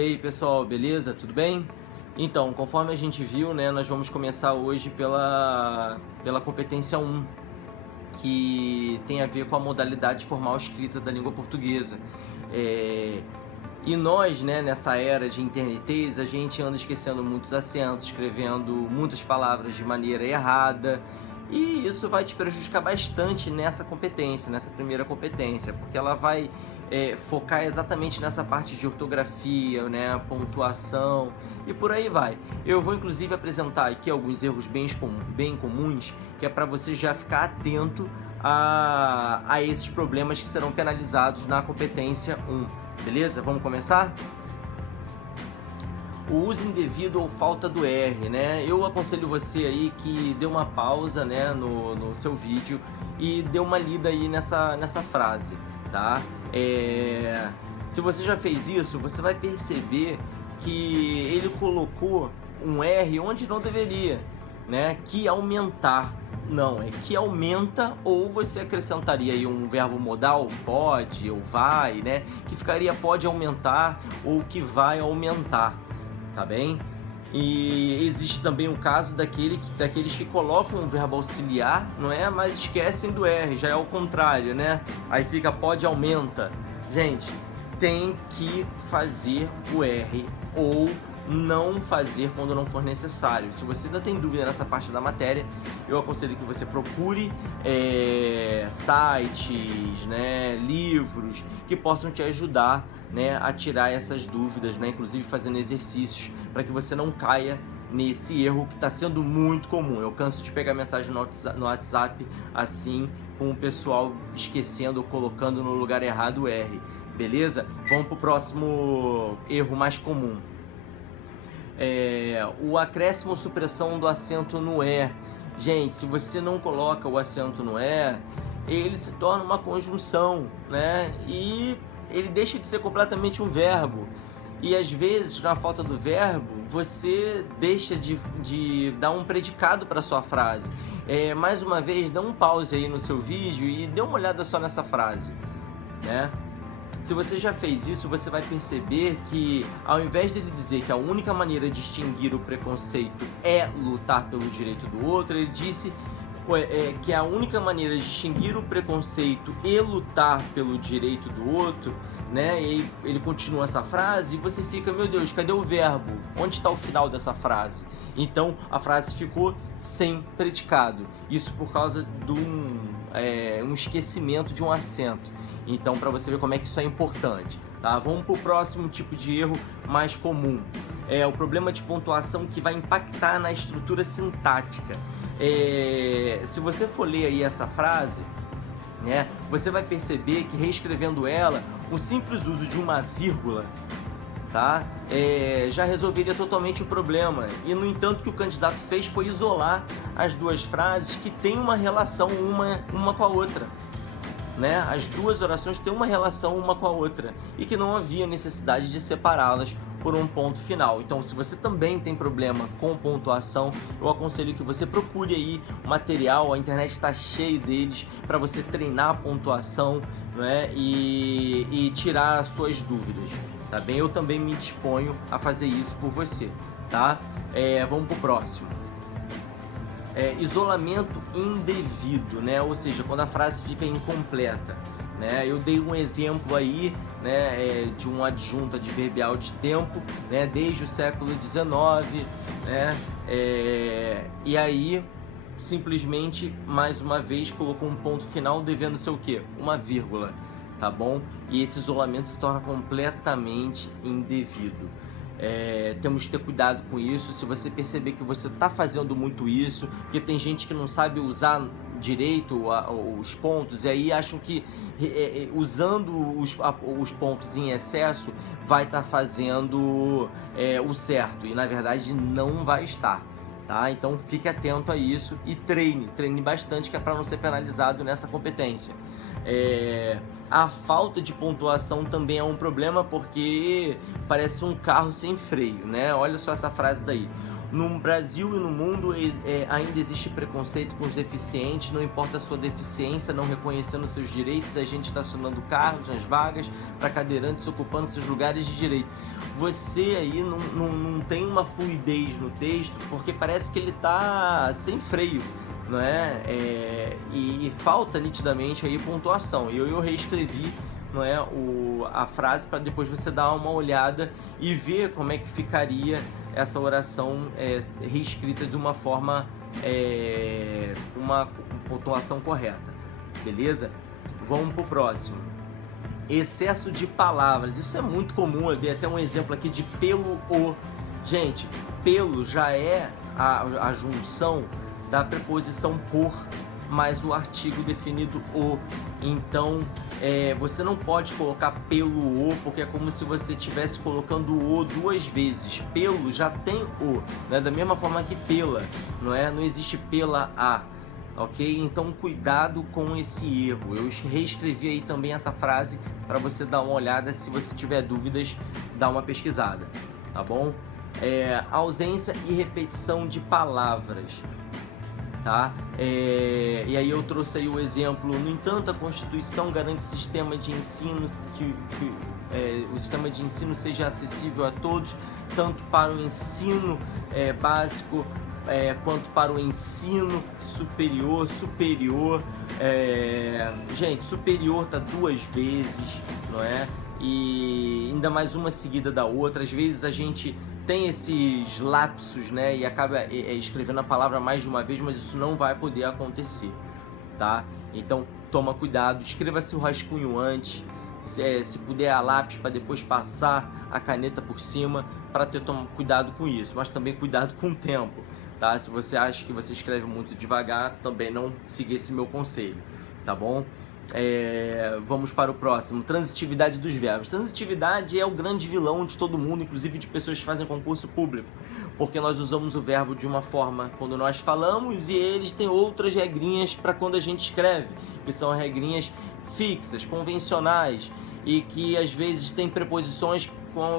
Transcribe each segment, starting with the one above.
E aí pessoal, beleza? Tudo bem? Então, conforme a gente viu, né, nós vamos começar hoje pela competência 1, que tem a ver com a modalidade formal escrita da língua portuguesa. E nós, né, nessa era de internetês, a gente anda esquecendo muitos acentos, escrevendo muitas palavras de maneira errada, e isso vai te prejudicar bastante nessa competência, nessa primeira competência, porque ela vai focar exatamente nessa parte de ortografia, né, pontuação e por aí vai. Eu vou inclusive apresentar aqui alguns erros bem comuns, que é para você já ficar atento a esses problemas que serão penalizados na competência 1, beleza? Vamos começar? O uso indevido ou falta do R, né? Eu aconselho você aí que dê uma pausa, né, no seu vídeo e dê uma lida aí nessa frase, tá? Se você já fez isso, você vai perceber que ele colocou um R onde não deveria, né? Que aumentar. Não, é que aumenta, ou você acrescentaria aí um verbo modal, pode ou vai, né? Que ficaria pode aumentar ou que vai aumentar, tá bem? E existe também o caso daqueles que colocam um verbo auxiliar, não é? Mas esquecem do R, já é o contrário, né? Aí fica pode aumenta. Gente, tem que fazer o R ou não fazer quando não for necessário. Se você ainda tem dúvida nessa parte da matéria, eu aconselho que você procure sites, né, livros que possam te ajudar, né, a tirar essas dúvidas, né, inclusive fazendo exercícios para que você não caia nesse erro que está sendo muito comum. Eu canso de pegar mensagem no WhatsApp assim, com o pessoal esquecendo ou colocando no lugar errado o R, beleza? Vamos para o próximo erro mais comum. O acréscimo ou supressão do acento no E. Gente, se você não coloca o acento no E, ele se torna uma conjunção, né? E ele deixa de ser completamente um verbo. E às vezes, na falta do verbo, você deixa de dar um predicado para sua frase. Mais uma vez, dá um pause aí no seu vídeo e dê uma olhada só nessa frase, né? Se você já fez isso, você vai perceber que, ao invés de ele dizer que a única maneira de extinguir o preconceito é lutar pelo direito do outro, ele disse que a única maneira de extinguir o preconceito e lutar pelo direito do outro, né? E ele continua essa frase e você fica, meu Deus, cadê o verbo? Onde está o final dessa frase? Então a frase ficou sem predicado. Isso por causa de um esquecimento de um acento. Então, para você ver como é que isso é importante, tá? Vamos para o próximo tipo de erro mais comum. O problema de pontuação que vai impactar na estrutura sintática. Se você for ler aí essa frase, né, você vai perceber que, reescrevendo ela, o simples uso de uma vírgula, tá, já resolveria totalmente o problema. E, no entanto, o que o candidato fez foi isolar as duas frases que têm uma relação uma com a outra, né? As duas orações têm uma relação uma com a outra e que não havia necessidade de separá-las por um ponto final. Então, se você também tem problema com pontuação, eu aconselho que você procure aí material, a internet está cheia deles para você treinar a pontuação, né? E tirar as suas dúvidas, tá bem? Eu também me disponho a fazer isso por você, tá? Vamos pro próximo. Isolamento indevido, né? Ou seja, quando a frase fica incompleta, né? Eu dei um exemplo aí, né, de um adjunto adverbial de tempo, né, desde o século XIX, né? E aí simplesmente mais uma vez colocou um ponto final devendo ser o quê? Uma vírgula, tá bom? E esse isolamento se torna completamente indevido. Temos que ter cuidado com isso. Se você perceber que você está fazendo muito isso, porque tem gente que não sabe usar direito os pontos, e aí acham que usando os pontos em excesso vai estar fazendo o certo, e na verdade não vai estar, tá? Então fique atento a isso e treine bastante, que é para não ser penalizado nessa competência. A falta de pontuação também é um problema, porque parece um carro sem freio, né? Olha só essa frase daí: No Brasil e no mundo ainda existe preconceito com os deficientes, não importa a sua deficiência, não reconhecendo seus direitos, a gente estacionando carros nas vagas para cadeirantes ocupando seus lugares de direito. Você aí não tem uma fluidez no texto, porque parece que ele está sem freio, não é? E falta nitidamente aí pontuação. Eu reescrevi, não é, a frase para depois você dar uma olhada e ver como é que ficaria essa oração reescrita de uma forma, uma pontuação correta, beleza? Vamos pro próximo. Excesso de palavras, isso é muito comum, eu dei até um exemplo aqui de pelo o. Gente, pelo já é a junção da preposição por mais o artigo definido o. Então, você não pode colocar pelo o, porque é como se você estivesse colocando o duas vezes. Pelo já tem o, né? Da mesma forma que pela, não é? Não existe pela a, ok? Então, cuidado com esse erro. Eu reescrevi aí também essa frase para você dar uma olhada. Se você tiver dúvidas, dá uma pesquisada, tá bom? Ausência e repetição de palavras. Tá? E aí eu trouxe aí o exemplo. No entanto, a Constituição garante o sistema de ensino o sistema de ensino seja acessível a todos, tanto para o ensino básico quanto para o ensino superior. Gente, superior tá duas vezes, não é? E ainda mais uma seguida da outra. Às vezes a gente tem esses lapsos, né, e acaba escrevendo a palavra mais de uma vez, mas isso não vai poder acontecer, tá? Então toma cuidado, escreva seu rascunho antes, se puder a lápis, para depois passar a caneta por cima, para ter cuidado com isso, mas também cuidado com o tempo, tá? Se você acha que você escreve muito devagar, também não siga esse meu conselho, tá bom? Vamos para o próximo. Transitividade dos verbos. Transitividade é o grande vilão de todo mundo, inclusive de pessoas que fazem concurso público, porque nós usamos o verbo de uma forma quando nós falamos e eles têm outras regrinhas para quando a gente escreve, que são regrinhas fixas, convencionais, e que às vezes tem preposições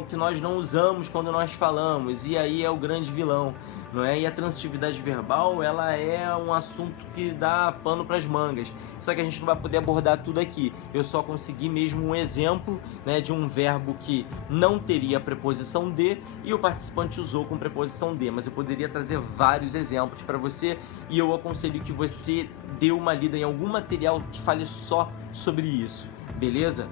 que nós não usamos quando nós falamos, e aí é o grande vilão, não é? E a transitividade verbal, ela é um assunto que dá pano para as mangas, só que a gente não vai poder abordar tudo aqui. Eu só consegui mesmo um exemplo, né, de um verbo que não teria a preposição de e o participante usou com preposição de, mas eu poderia trazer vários exemplos para você, e eu aconselho que você dê uma lida em algum material que fale só sobre isso, beleza?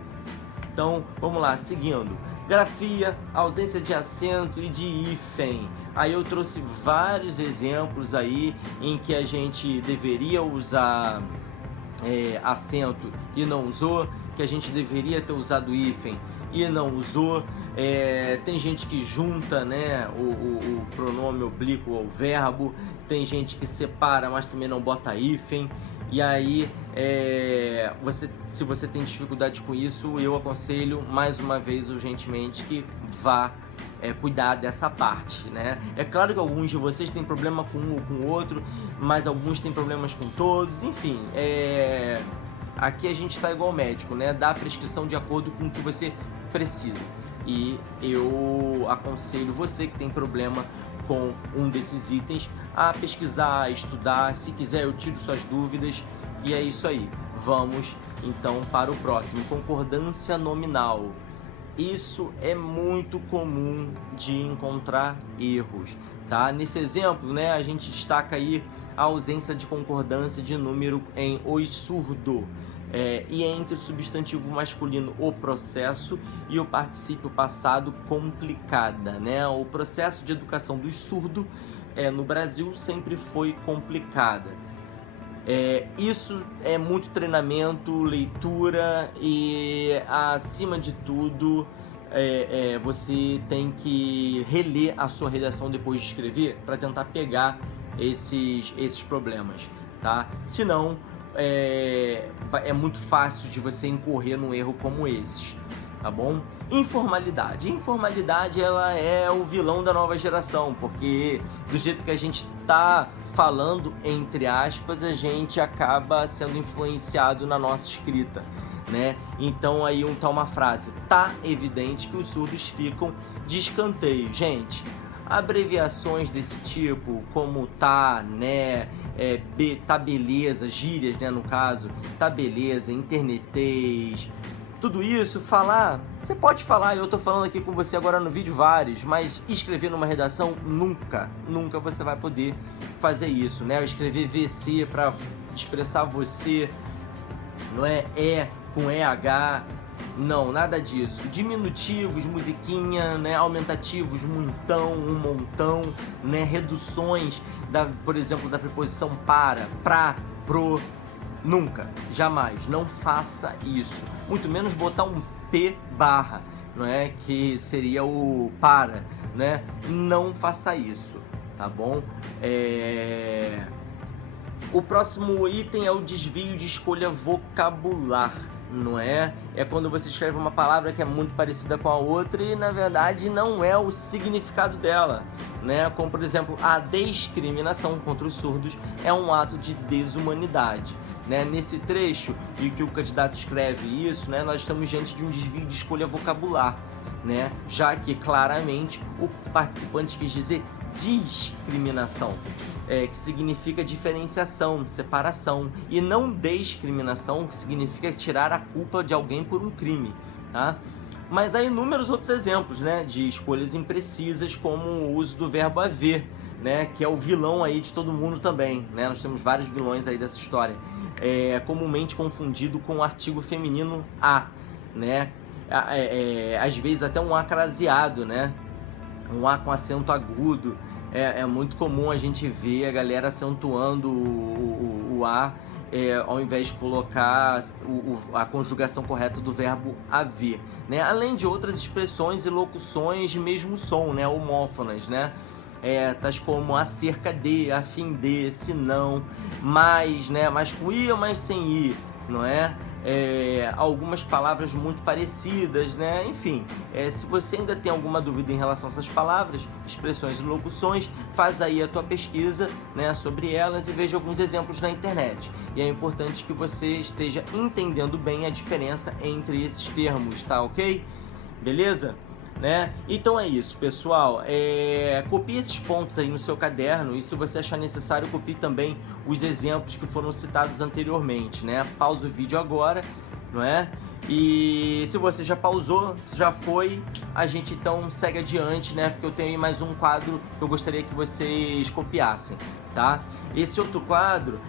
Então, vamos lá, seguindo. Grafia, ausência de acento e de hífen. Aí eu trouxe vários exemplos aí em que a gente deveria usar acento e não usou, que a gente deveria ter usado hífen e não usou. Tem gente que junta, né, o pronome oblíquo ao verbo, tem gente que separa, mas também não bota hífen. E aí, se você tem dificuldade com isso, eu aconselho, mais uma vez, urgentemente, que vá cuidar dessa parte, né? É claro que alguns de vocês têm problema com um ou com o outro, mas alguns têm problemas com todos, enfim. Aqui a gente está igual médico, né? Dá a prescrição de acordo com o que você precisa. E eu aconselho você que tem problema com um desses itens a pesquisar, a estudar. Se quiser eu tiro suas dúvidas, e é isso aí. Vamos então para o próximo, concordância nominal. Isso é muito comum de encontrar erros, tá? Nesse exemplo, né, a gente destaca aí a ausência de concordância de número em os surdo. E entre o substantivo masculino o processo e o particípio passado complicada, né? O processo de educação dos surdos no Brasil sempre foi complicada. Isso é muito treinamento, leitura e, acima de tudo, você tem que reler a sua redação depois de escrever para tentar pegar esses problemas, tá? Senão, é muito fácil de você incorrer num erro como esse, tá bom? Informalidade. Informalidade, ela é o vilão da nova geração, porque do jeito que a gente tá falando, entre aspas, a gente acaba sendo influenciado na nossa escrita, né? Então aí tá uma frase: tá evidente que os surdos ficam de escanteio. Gente, abreviações desse tipo, como tá, né, tá beleza, gírias, né, no caso, tá beleza, internetês, tudo isso, falar, você pode falar, eu tô falando aqui com você agora no vídeo vários, mas escrever numa redação, nunca você vai poder fazer isso, né? Escrever VC para expressar você, não é com EH, não, nada disso. Diminutivos, musiquinha, né? Aumentativos, muitão, um montão, né? Reduções, por exemplo, da preposição para, pra, pro. Nunca, jamais, não faça isso. Muito menos botar um P barra, não é? Que seria o para, né? Não faça isso, tá bom? O próximo item é o desvio de escolha vocabular, não é? É quando você escreve uma palavra que é muito parecida com a outra e na verdade não é o significado dela, né? Como por exemplo, a discriminação contra os surdos é um ato de desumanidade, né? Nesse trecho em que o candidato escreve isso, né, nós estamos diante de um desvio de escolha vocabular, né? Já que claramente o participante quis dizer discriminação, que significa diferenciação, separação, e não discriminação, que significa tirar a culpa de alguém por um crime, tá? Mas há inúmeros outros exemplos, né, de escolhas imprecisas, como o uso do verbo haver, né, que é o vilão aí de todo mundo também, né? Nós temos vários vilões aí dessa história, comumente confundido com o artigo feminino a, né? Às vezes até um acraseado, né? Um A com acento agudo. É muito comum a gente ver a galera acentuando o A, ao invés de colocar a conjugação correta do verbo haver, né? Além de outras expressões e locuções de mesmo som, né? Homófonas, né? Tais como acerca de, a fim de, se não, mais, né? Mais com i ou mais sem i, não é? Algumas palavras muito parecidas, né? Enfim, se você ainda tem alguma dúvida em relação a essas palavras, expressões e locuções, faz aí a tua pesquisa, né, sobre elas e veja alguns exemplos na internet. E é importante que você esteja entendendo bem a diferença entre esses termos, tá ok? Beleza? Né? Então é isso, pessoal. Copie esses pontos aí no seu caderno e se você achar necessário, copie também os exemplos que foram citados anteriormente, né? Pausa o vídeo agora, não é? E se você já pausou, já foi, a gente então segue adiante, né? Porque eu tenho aí mais um quadro que eu gostaria que vocês copiassem, tá? Esse outro quadro,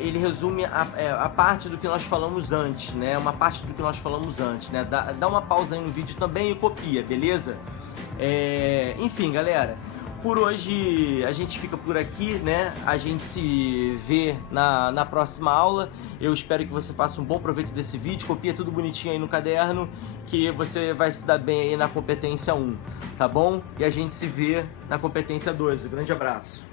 ele resume a parte do que nós falamos antes, né? Uma parte do que nós falamos antes, né? Dá uma pausa aí no vídeo também e copia, beleza? Enfim, galera, por hoje a gente fica por aqui, né? A gente se vê na próxima aula. Eu espero que você faça um bom proveito desse vídeo. Copia tudo bonitinho aí no caderno, que você vai se dar bem aí na competência 1, tá bom? E a gente se vê na competência 2. Um grande abraço.